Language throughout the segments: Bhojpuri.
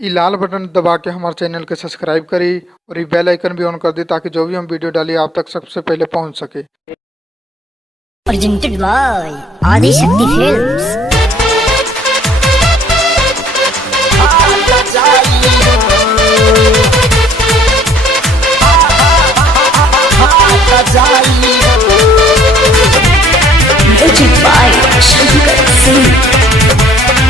इ लाल बटन दबा के हमारे चैनल के सब्सक्राइब करी और ये बेल आइकन भी ऑन कर दी ताकि जो भी हम वीडियो डाली आप तक सबसे पहले पहुंच सके। Presented by Adi Shakti Films। Music by Shankar Singh।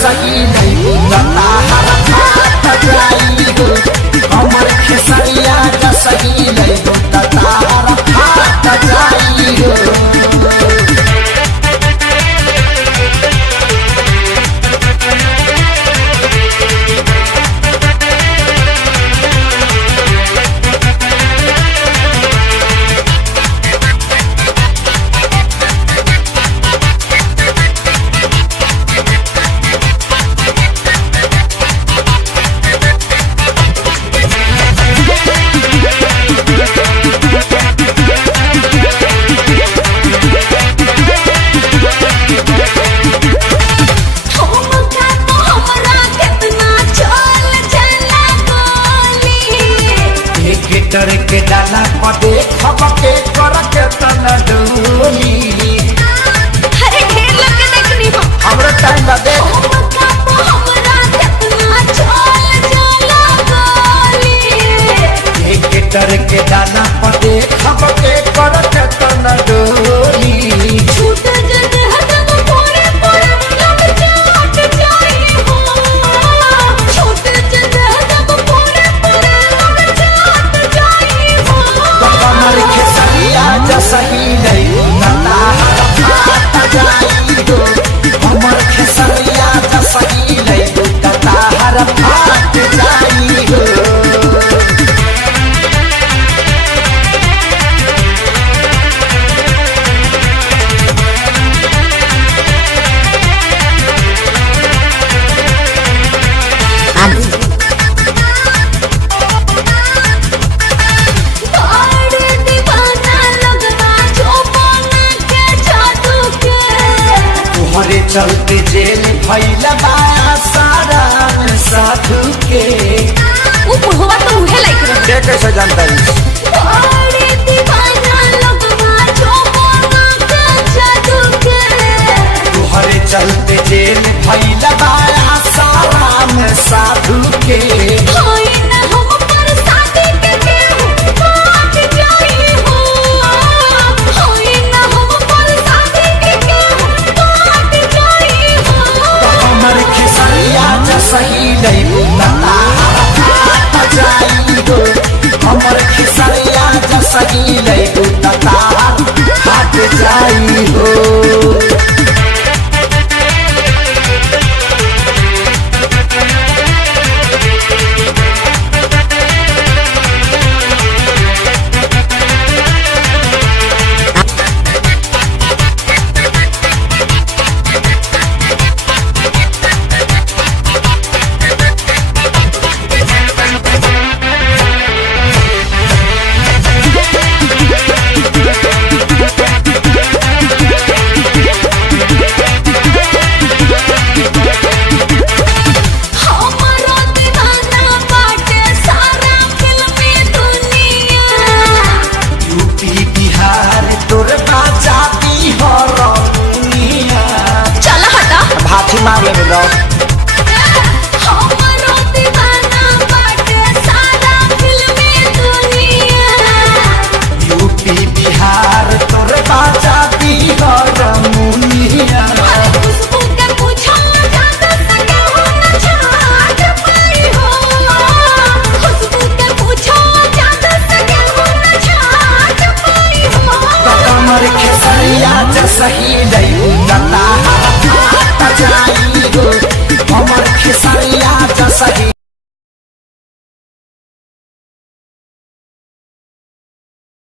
सही नहीं बता हर जाई हो हमर खेसरिया सही नहीं बता हर जाई हो। डर के डाला पदे खबके कर के तन डोली अरे ढेर लोग के देखनी हो हमरा टाइम ना दे हमरा कितना चल चला गोली एक डर के डाला पदे खबके कर के तन डोली छूट जग हदम पूरे पूरे लग जाट जाई हो छूट जग हदम पूरे पूरे लग जाट जाई हो। हमर खेसरिया सही नहीं बता हर जाई हो हमर खेसरिया सही नहीं बता हर जाई हो। चलते जेल भैला बाया सारा साधु के वो बुढ़वा तो मुहे लाइक रहे कैसे जानता है बड़े दीवाना लगवा जो मोना के जादू के तुहरे चलते जेल भैला बाया सारा साधु के होई ना हम पर शादी के केहू बात जाई हो होई ना हम पर शादी के केहू बात जाई हो। हमर खेसरिया सही नहीं बता हर जाई हो हमर खेसरिया सही